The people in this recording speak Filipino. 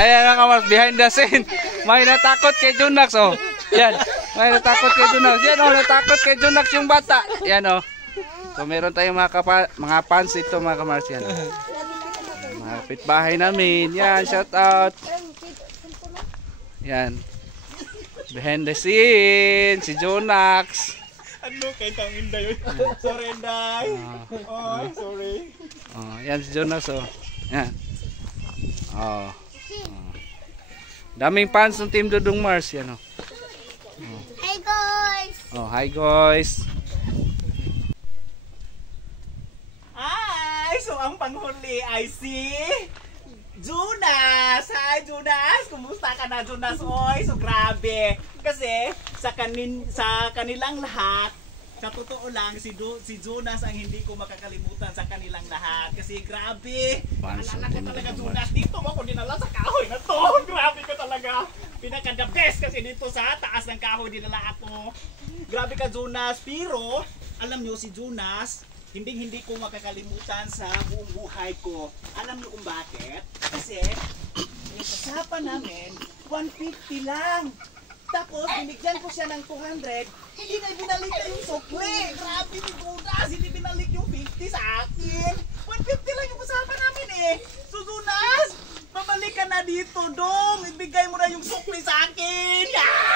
Ayan mga kamars, behind the scene. May natakot kay Junax, oh. Yan. May natakot kay Junax. Yan, oh, natakot kay Junax yung bata. Yan, oh. So, meron tayong mga fans ito, mga kamars. Yan, oh. Mga kapitbahay namin. Yan, shout out. Yan. Behind the scene, si Junax. Ano kay kang Inday? Sorry, Inday. Oh, sorry. Oh, yan si Junax, oh. Yan. Oh. Daming fans ng Team Dudong Mars, yan, oh. Hi guys! Oh, hi guys. Ay, so ang panghuli ay si Jonas! Hi Jonas! Kumusta ka na Jonas? Oy, so grabe. Kasi sa kanilang lahat, sa totoo lang, si Jonas ang hindi ko makakalimutan sa kanilang lahat. Kasi grabe, alala ko talaga Jonas. Dito mo ako dinala sa kahoy na to. Grabe ko talaga. Pinaka the best kasi dito sa taas ng kahoy dinala ako. Grabe ka Jonas. Pero, alam nyo si Jonas, hindi ko makakalimutan sa buong buhay ko. Alam niyo kung bakit? Kasi, yung kasapan namin, 150 lang. Tapos, binigyan ko siya ng 200, hindi na binalik na yung sukli. Grabe ni Jonas, hindi binalik yung 50 sa akin. 150 lang yung kasapan namin eh. So, Jonas, babalik ka na dito, dong. Ibigay mo na yung sukli sa akin. Ah!